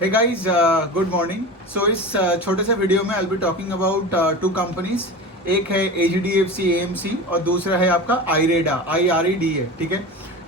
हे guys, good morning. So इस छोटे से वीडियो में I will be talking about two companies. एक है एचडीएफसी एएमसी और दूसरा है आपका आईरेडा, IREDA। ठीक है,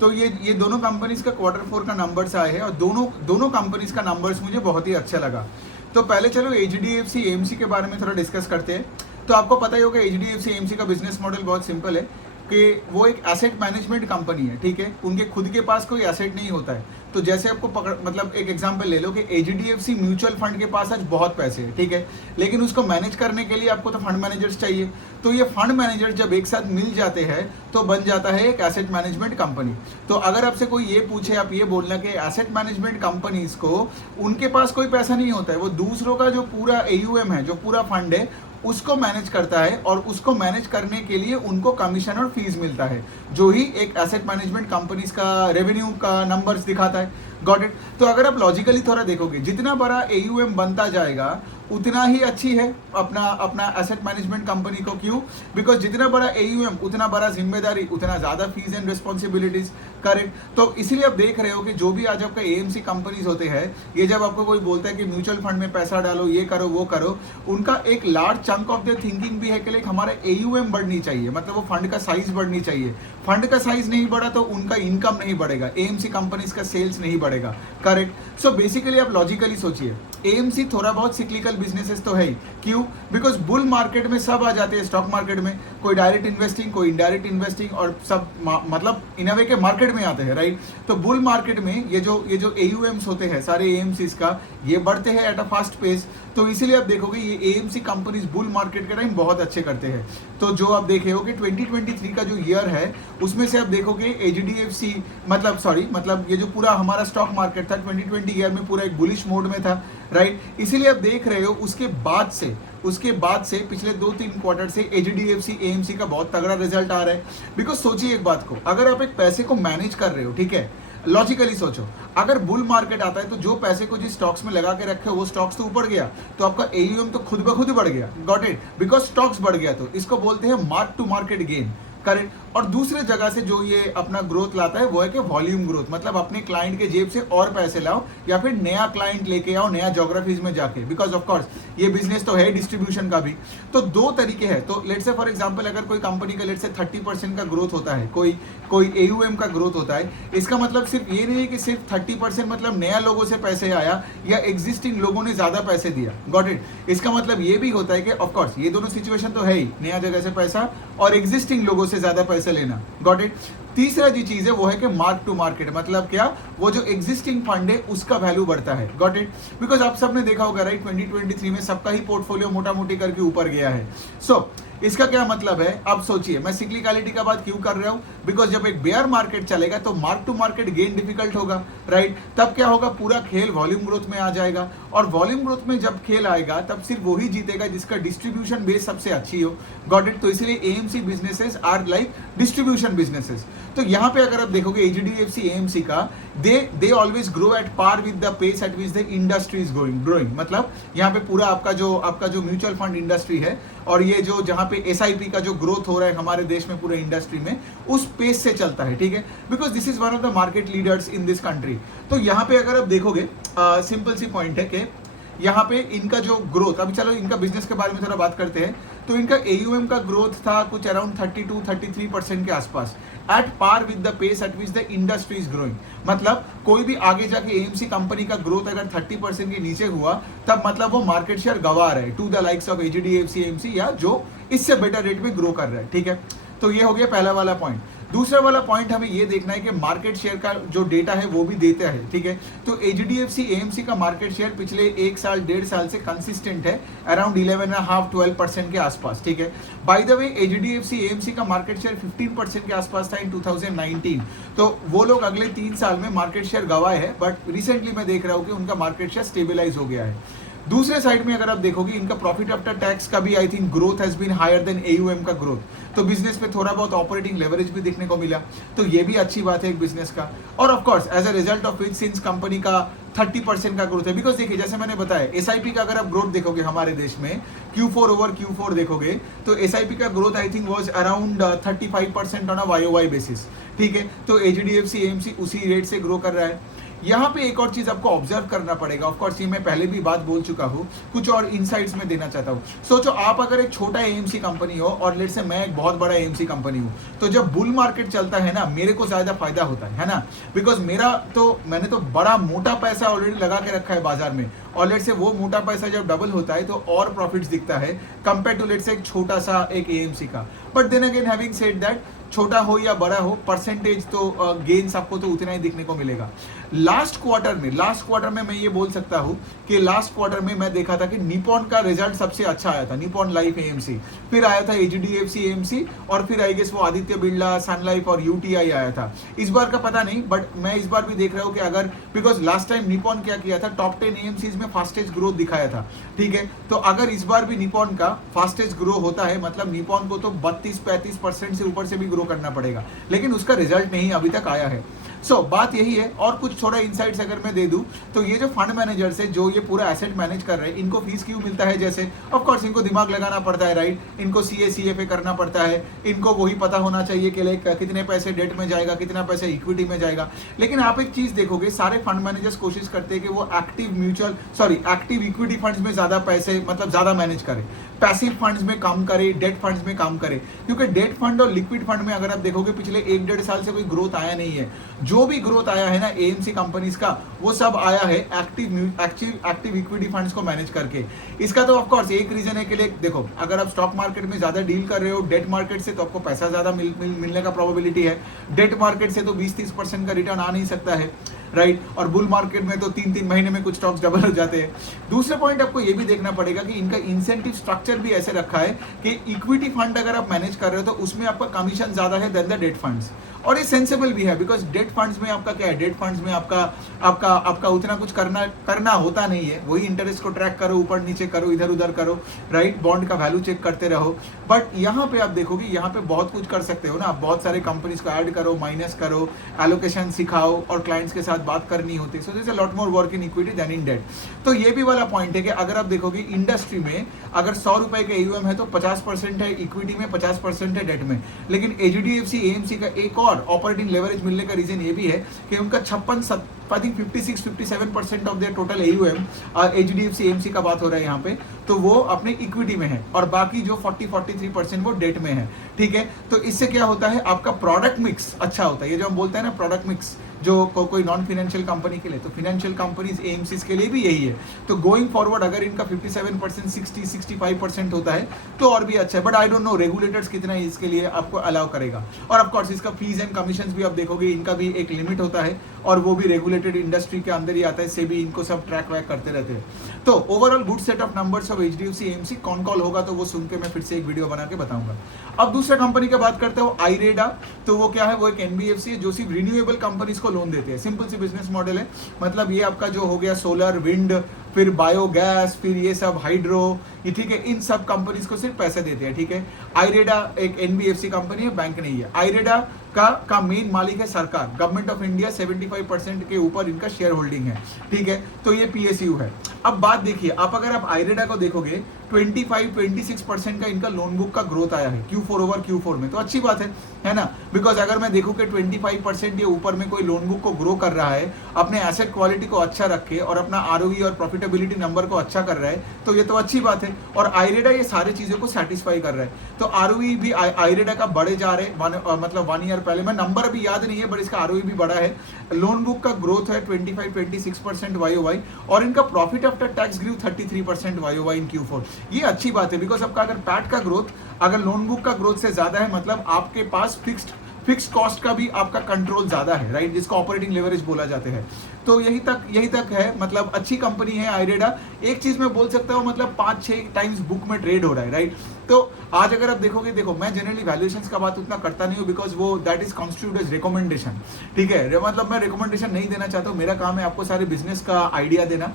तो ये दोनों कंपनीज का Q4 का नंबर्स आए हैं और दोनों कंपनीज का नंबर्स मुझे बहुत ही अच्छा लगा। तो पहले चलो एचडीएफसी एएमसी के बारे में थोड़ा डिस्कस करते हैं। तो आपको पता ही होगा एचडीएफसी एएमसी का बिजनेस मॉडल बहुत सिंपल है कि वो एक एसेट मैनेजमेंट कंपनी है। ठीक है, उनके खुद के पास कोई एसेट नहीं होता है। तो जैसे आपको मतलब एक एग्जांपल ले लो कि एचडीएफसी म्यूचुअल फंड के पास आज बहुत पैसे हैं, ठीक है, लेकिन उसको मैनेज करने के लिए आपको तो फंड मैनेजर्स चाहिए। तो ये फंड मैनेजर जब एक साथ मिल जाते हैं तो बन जाता है एक एसेट मैनेजमेंट कंपनी। तो अगर आपसे कोई ये पूछे, आप ये बोलना कि एसेट मैनेजमेंट कंपनीज को उनके पास कोई पैसा नहीं होता है, वो दूसरों का जो पूरा AUM है, जो पूरा फंड है, उसको मैनेज करता है और उसको मैनेज करने के लिए उनको कमीशन और फीस मिलता है, जो ही एक एसेट मैनेजमेंट कंपनीज का रेवेन्यू का नंबर्स दिखाता है। Got it. तो अगर आप लॉजिकली थोड़ा देखोगे, जितना बड़ा AUM बनता जाएगा उतना ही अच्छी है अपना एसेट मैनेजमेंट कंपनी को। क्यों? बिकॉज जितना बड़ा AUM उतना बड़ा जिम्मेदारी, उतना ज्यादा फीस एंड रिस्पॉन्सिबिलिटीज। करेक्ट। तो इसीलिए आप देख रहे हो कि जो भी आज आपका AMC कंपनीज होते हैं, ये जब आपको कोई बोलता है कि म्यूचुअल फंड में पैसा डालो, ये करो वो करो, उनका एक large chunk of the thinking भी है कि लाइक हमारा AUM बढ़नी चाहिए, मतलब वो फंड का साइज बढ़नी चाहिए। फंड का साइज नहीं बढ़ा तो उनका इनकम नहीं बढ़ेगा, AMC कंपनीज का सेल्स नहीं बढ़ेगा। करेक्ट। सो बेसिकली आप लॉजिकली सोचिए, AMC थोड़ा बहुत सिक्लिकल बिजनेसेस तो है ही। क्यों? बिकॉज बुल मार्केट में सब आ जाते हैं, स्टॉक मार्केट में कोई डायरेक्ट इन्वेस्टिंग, कोई इनडायरेक्ट इन्वेस्टिंग, और सब मतलब इन अ वे के मार्केट में आते हैं, राइट। तो बुल मार्केट में ये जो AUMs होते हैं सारे AMCs का, ये बढ़ते हैं एट अ फास्ट पेस। तो इसीलिए आप देखोगे ये AMC कंपनीज बुल मार्केट के टाइम बहुत अच्छे करते हैं। तो जो आप देखे हो कि 2023 का जो ईयर है उसमें से आप देखोगे HDFC मतलब ये जो पूरा हमारा स्टॉक मार्केट था 2020 ईयर में पूरा एक बुलिश मोड में था, राइट। इसीलिए आप देख रहे हो उसके बाद से पिछले 2-3 क्वार्टर से HDFC AMC का बहुत तगड़ा रिजल्ट आ रहा है। बिकॉज सोचिए एक बात को, अगर आप एक पैसे को मैनेज कर रहे हो, ठीक है, लॉजिकली सोचो, अगर बुल मार्केट आता है तो जो पैसे को जिस स्टॉक्स में लगा के रखे हो वो स्टॉक्स तो ऊपर गया, तो आपका AUM तो खुद ब खुद बढ़ गया। Got it. बिकॉज स्टॉक्स बढ़ गया, तो इसको बोलते हैं mark to market gain. Correct. और दूसरे जगह से जो ये अपना ग्रोथ लाता है वो है कि वॉल्यूम ग्रोथ, मतलब अपने क्लाइंट के जेब से और पैसे लाओ या फिर नया क्लाइंट लेके आओ नया ज्योग्राफीज में जाके। बिकॉज ऑफ कोर्स ये बिजनेस तो है डिस्ट्रीब्यूशन का भी। तो दो तरीके हैं। तो लेट्स से फॉर एग्जांपल अगर कोई कंपनी का लेट्स से 30% का ग्रोथ होता है, कोई AUM का ग्रोथ होता है, इसका मतलब सिर्फ ये नहीं है कि सिर्फ 30% मतलब नया लोगों से पैसे आया या एग्जिस्टिंग लोगों ने ज्यादा पैसे दिया। Got it. इसका मतलब ये भी होता है कि ऑफ कोर्स ये दोनों सिचुएशन तो है ही, नया जगह से पैसा और एग्जिस्टिंग लोगों से ज्यादा पैसे लेना। Got it. तीसरा जो चीज है वो है कि मार्क टू मार्केट, मतलब क्या, वो जो एग्जिस्टिंग फंड है उसका वैल्यू बढ़ता है। Got it. बिकॉज आप सबने देखा होगा, राइट, 2023 में सबका ही पोर्टफोलियो मोटा मोटी करके ऊपर गया है। सो इसका क्या मतलब है? अब सोचिए, मैं सिक्लिकलिटी का बात क्यों कर रहा हूं? बिकॉज जब एक बेयर मार्केट चलेगा तो mark to market gain difficult होगा, राइट। तब क्या होगा, पूरा खेल वॉल्यूम ग्रोथ में आ जाएगा, और वॉल्यूम ग्रोथ में जब खेल आएगा तब सिर्फ वही जीतेगा जिसका डिस्ट्रीब्यूशन बेस सबसे अच्छी हो। Got it. तो इसलिए AMC businesses are like distribution businesses. तो यहाँ पे अगर आप देखोगे HDFC AMC का, they always grow at par with the pace at which the industry is growing. मतलब यहाँ पे पूरा आपका जो म्यूचुअल फंड इंडस्ट्री है और ये जो जहाँ पे SIP का जो ग्रोथ हो रहा है हमारे देश में पूरे इंडस्ट्री में, उस पेस से चलता है, ठीक है। Because this is one of the market leaders in this country. तो यहाँ पे अगर आप देखोगे, सिंपल सी पॉइंट है कि यहाँ पे इनका जो ग्रोथ, अभी चलो इनका बिजनेस के बारे में थोड़ा बात करते हैं। तो इनका AUM का ग्रोथ था कुछ अराउंड 32-33% के आसपास, at par with the pace at which the industry is growing. मतलब कोई भी आगे जाके AMC कंपनी का ग्रोथ अगर 30% के नीचे हुआ तब मतलब वो मार्केट शेयर गवा रहा है to the likes of HDFC AMC, या जो इससे बेटर रेट में ग्रो कर रहा है, ठीक है। तो ये हो गया पहला वाला पॉइंट। दूसरा वाला पॉइंट हमें ये देखना है कि मार्केट शेयर का जो डेटा है वो भी देता है, ठीक है। तो HDFC AMC का मार्केट शेयर पिछले 1-1.5 साल से कंसिस्टेंट है, अराउंड 11.5-12% के आसपास, ठीक है। By the way HDFC AMC का मार्केट शेयर 15% के आसपास था इन 2019। तो वो लोग अगले 3 साल में मार्केट शेयर गवाए हैं, बट रिसेंटली मैं देख रहा हूँ कि उनका मार्केट शेयर स्टेबलाइज हो गया है। दूसरे साइड में अगर आप देखोगे, इनका प्रॉफिट आफ्टर टैक्स का भी I think growth has been higher than AUM का ग्रोथ। तो बिजनेस पे थोड़ा बहुत ऑपरेटिंग लेवरेज भी देखने को मिला, तो ये भी अच्छी बात है एक बिजनेस का। और of course as a result of which since company का 30% का ग्रोथ है। बिकॉज देखिए, जैसे मैंने बताया, SIP का अगर आप ग्रोथ देखोगे हमारे देश में, Q4 ओवर Q4 देखोगे तो SIP का growth I think was around 35% on a YOY basis, ठीक है। तो HDFC AMC उसी रेट से ग्रो कर रहा है। यहाँ पे एक और चीज आपको ऑब्जर्व करना पड़ेगा, ऑफ कोर्स ये मैं पहले भी बात बोल चुका हूँ, कुछ और इनसाइट्स में देना चाहता हूँ। सोचो आप अगर एक छोटा एएमसी कंपनी हो और लेट से मैं एक बहुत बड़ा एएमसी कंपनी हूँ, तो जब बुल मार्केट चलता है ना, मेरे को ज्यादा फायदा होता है ना, बिकॉज मैंने तो बड़ा मोटा पैसा ऑलरेडी लगा के रखा है बाजार में, और लेट से वो मोटा पैसा जब डबल होता है तो और प्रॉफिट्स दिखता है कंपेयर टू लेट से एक छोटा सा एक एएमसी का। But then again having said that, छोटा हो या बड़ा हो, परसेंटेज तो गेन्स आपको तो उतना ही दिखने को मिलेगा। लास्ट क्वार्टर में मैं ये बोल सकता हूँ कि लास्ट क्वार्टर में मैं देखा था कि निपॉन का रिजल्ट सबसे अच्छा आया था, निपॉन लाइफ एएमसी, फिर आया था एचडीएफसी एएमसी, और फिर आई गेस वो आदित्य बिरला, सन लाइफ और यूटीआई आया था। इस बार का पता नहीं, बट मैं इस बार भी देख रहा हूँ कि अगर, बिकॉज लास्ट टाइम निपॉन क्या किया था, टॉप 10 एएमसीज में फास्टेस्ट ग्रोथ दिखाया था, ठीक है। तो अगर इस बार भी निपॉन का फास्टेस्ट ग्रो होता है, मतलब निपॉन को तो 32-35% से ऊपर से भी ग्रो करना पड़ेगा, लेकिन उसका रिजल्ट नहीं अभी तक आया है। बात यही है। और कुछ थोड़ा इनसाइट्स अगर मैं दे दूं, तो ये जो फंड मैनेजर्स है, जो ये पूरा एसेट मैनेज कर रहे हैं, इनको फीस क्यों मिलता है? जैसे ऑफ कोर्स इनको दिमाग लगाना पड़ता है, राइट, इनको CA करना पड़ता है, इनको वही पता होना चाहिए कि लाइक कितने पैसे डेट में जाएगा, कितना पैसे इक्विटी में जाएगा। लेकिन आप एक चीज देखोगे, सारे फंड मैनेजर्स कोशिश करते हैं कि वो एक्टिव इक्विटी फंड्स में ज्यादा पैसे, मतलब ज्यादा मैनेज करे, पैसिव फंड्स में काम करे, डेट फंड्स में काम करे, क्योंकि डेट फंड और लिक्विड फंड में अगर आप देखोगे पिछले 1-1.5 साल से कोई ग्रोथ आया नहीं है। जो भी ग्रोथ आया है ना एएमसी कंपनीज का, वो सब आया है एक्टिव इक्विटी फंड्स को मैनेज करके। इसका तो ऑफ कोर्स एक रीजन है कि देखो, अगर आप स्टॉक मार्केट में ज्यादा डील कर रहे हो डेट मार्केट से, तो आपको पैसा ज्यादा मिलने का प्रोबेबिलिटी है। डेट मार्केट से तो 20-30% का रिटर्न आ नहीं सकता है, राइट, और बुल मार्केट में तो 3-3 महीने में कुछ स्टॉक्स डबल हो जाते हैं। दूसरा पॉइंट आपको ये भी देखना पड़ेगा कि इनका इंसेंटिव स्ट्रक्चर भी ऐसे रखा है कि इक्विटी फंड अगर आप मैनेज कर रहे हो तो उसमें आपका कमीशन ज्यादा है देन द डेट फंड्स, और ये सेंसिबल भी है, बिकॉज डेट फंड्स में आपका क्या है, डेट फंड्स में आपका उतना कुछ करना होता नहीं है। वही इंटरेस्ट को ट्रैक करो, ऊपर नीचे करो, इधर उधर करो, राइट, बॉन्ड का वैल्यू चेक करते रहो। बट यहाँ पे आप देखोगे, यहाँ पे बहुत कुछ कर सकते हो ना, आप बहुत सारे कंपनीज को ऐड करो, माइनस करो, एलोकेशन सिखाओ, और क्लाइंट्स के साथ बात करनी होती है। So this a lot more work in equity than in debt. तो ये भी वाला पॉइंट है कि अगर आप देखोगे इंडस्ट्री में, अगर 100 रुपए के AUM है तो 50% है इक्विटी में, 50% है डेट में। लेकिन HDFC AMC का एक और ऑपरेटिंग लेवरेज मिलने का रीजन ये भी है कि उनका 56-57% of their total AUM, HDFC AMC का बात हो रहा है यहाँ पे, तो वो अपने इक्विटी में है, और बाकी जो 40-43% वो डेट में है, ठीक है। तो इससे क्या होता है, आपका प्रोडक्ट मिक्स अच्छा होता है। ये जो हम बोलते हैं ना प्रोडक्ट मिक्स, जो कोई नॉन फाइनेंशियल कंपनी के लिए, तो फाइनेंशियल कंपनीज AMCs के लिए भी यही है। तो गोइंग फॉरवर्ड अगर इनका 57%, 60-65% होता है तो और भी अच्छा है। But I don't know regulators कितना इसके लिए आपको अलाउ करेगा। और ऑफ कोर्स इसका फीस एंड कमीशन भी आप देखोगे, इनका भी एक लिमिट होता है, और वो भी रेगुलेटेड इंडस्ट्री के अंदर ही आता है, से भी इनको सब ट्रैक वैक करते रहते हैं। तो overall good set of numbers of HDFC AMC। कौन कॉल होगा तो वो सुन के मैं फिर से एक वीडियो बना के बताऊंगा। अब दूसरा कंपनी की बात करते हो, आईरेडा। तो वो क्या है, वो एक NBFC है जो सिर्फ रिन्यूएबल कंपनीज को लोन देते हैं। सिंपल सी बिजनेस मॉडल है, मतलब ये आपका जो हो गया सोलर, विंड, फिर बायोगैस, फिर ये सब हाइड्रो, ये ठीक है, इन सब कंपनीज को सिर्फ पैसे देते हैं, ठीक है। आईरेडा एक NBFC कंपनी है, बैंक नहीं है। आईरेडा का मेन मालिक है सरकार, गवर्नमेंट ऑफ इंडिया, 75% के ऊपर इनका शेयर होल्डिंग है, ठीक है। तो ये PSU है। अब बात देखिए, अगर आप आईरेडा को देखोगे, 25-26% का इनका लोन बुक का ग्रोथ आया है Q4 ओवर Q4 में, तो अच्छी बात है ना। बिकॉज अगर मैं देखूं कि 25% ये ऊपर में कोई लोन बुक को ग्रो कर रहा है, अपने एसेट क्वालिटी को अच्छा रखे और अपना ROE और प्रॉफिटेबिलिटी नंबर को अच्छा कर रहा है, तो ये तो अच्छी बात है। और आईरेडा ये सारी चीजों को सेटिस्फाई कर रहा है। तो ROE भी आईरेडा का बढ़े जा रहे, मतलब 1 ईयर पहले, मैं नंबर अभी याद नहीं है, बट इसका ROE भी बढ़ा है। लोन बुक का ग्रोथ है 25-26% YOY, और इनका प्रॉफिट आफ्टर टैक्स ग्रू 33% YOY इन Q4। ये अच्छी बात है, बिकॉज आपका अगर पैट का ग्रोथ अगर लोन बुक का ग्रोथ से ज्यादा है, मतलब आपके पास फिक्स्ड कॉस्ट का भी आपका कंट्रोल ज्यादा है, राइट, जिसको ऑपरेटिंग लेवरेज बोला जाते हैं। तो यही तक है, मतलब अच्छी कंपनी है आईरेडा। एक चीज मैं बोल सकता हूँ, मतलब 5-6 टाइम्स बुक में ट्रेड हो रहा है, राइट। तो आज अगर आप देखोगे, देखो मैं जनरली वैल्यूएशंस का बात उतना करता नहीं हूँ, बिकॉज वो that is constitute as recommendation, ठीक है। मतलब मैं रिकमेंडेशन नहीं देना चाहता हूँ, मेरा काम है आपको सारे बिजनेस का आइडिया देना।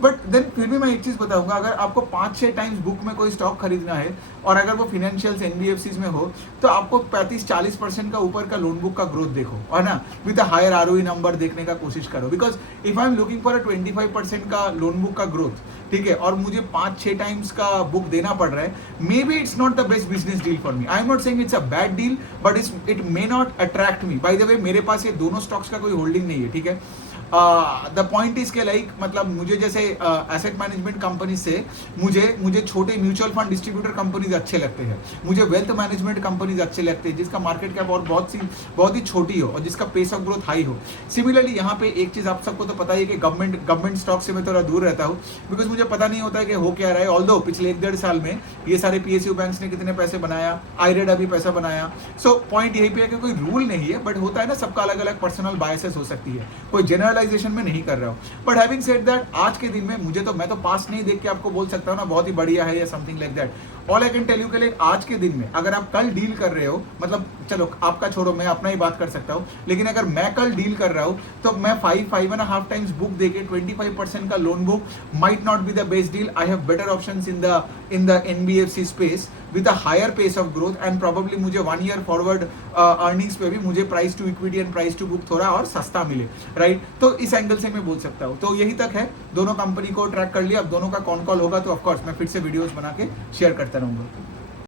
बट देन फिर भी मैं एक चीज बताऊंगा, अगर आपको 5-6 टाइम्स बुक में कोई स्टॉक खरीदना है, और अगर वो फाइनेंशियल्स NBFCs में हो, तो आपको 35-40% का ऊपर का लोन बुक का ग्रोथ देखो, है ना, with a higher ROE number देखने का कोशिश करो। Because if I am looking for a 25% का लोन बुक का ग्रोथ, ठीक है, और मुझे 5-6 टाइम्स का बुक देना पड़ रहा है, may be it's not the best business deal for me. I am not saying it's a bad deal, but it may not attract me. By the way, मेरे पास ये दोनों स्टॉक्स का कोई होल्डिंग नहीं है, ठीक है। द पॉइंट इज के लाइक मतलब मुझे जैसे एसेट मैनेजमेंट कंपनी से मुझे छोटे म्यूचुअल फंड डिस्ट्रीब्यूटर कंपनीज अच्छे लगते हैं, मुझे वेल्थ मैनेजमेंट कंपनीज अच्छे लगते हैं जिसका मार्केट कैप और बहुत ही छोटी हो और जिसका पेस ऑफ ग्रोथ हाई हो। सिमिलरली यहाँ पे एक चीज आप सबको तो पता ही है कि गवर्नमेंट स्टॉक से मैं थोड़ा दूर रहता हूँ, बिकॉज मुझे पता नहीं होता है कि हो क्या रहा है। ऑल्दो पिछले 1-1.5 साल में ये सारे पीएसयू बैंक्स ने कितने पैसे बनाया, आईरेडा भी पैसा बनाया। सो पॉइंट यही पे है कि कोई रूल नहीं है, बट होता है ना सबका अलग अलग पर्सनल बायसेस हो सकती है, कोई जनरलाइजेशन में नहीं कर रहा हूँ। बट हैविंग सेड दैट आज के दिन में मैं तो पास्ट नहीं देख के आपको बोल सकता हूँ ना बहुत ही बढ़िया है या something like that. All I can tell you के लिए आज के दिन में अगर आप कल डील कर रहे हो, मतलब चलो आपका छोड़ो, मैं अपना ही बात कर सकता हूँ, लेकिन अगर मैं कल डील कर रहा हूँ तो मैं 5.5 टाइम्स बुक देके 25% का loan book might not be the best deal. I have better options in the NBFC space with a higher pace of growth and probably मुझे 1 ईयर फॉरवर्ड अर्निंग्स पे भी मुझे price to equity and price to book थोड़ा और सस्ता मिले, right. तो इस एंगल से मैं बोल सकता हूँ। तो यही तक है, दोनों कंपनी को ट्रैक कर लिया, अब दोनों का कौन कॉल होगा तो ऑफकोर्स मैं फिर से वीडियोस बना के शेयर करता रहूंगा।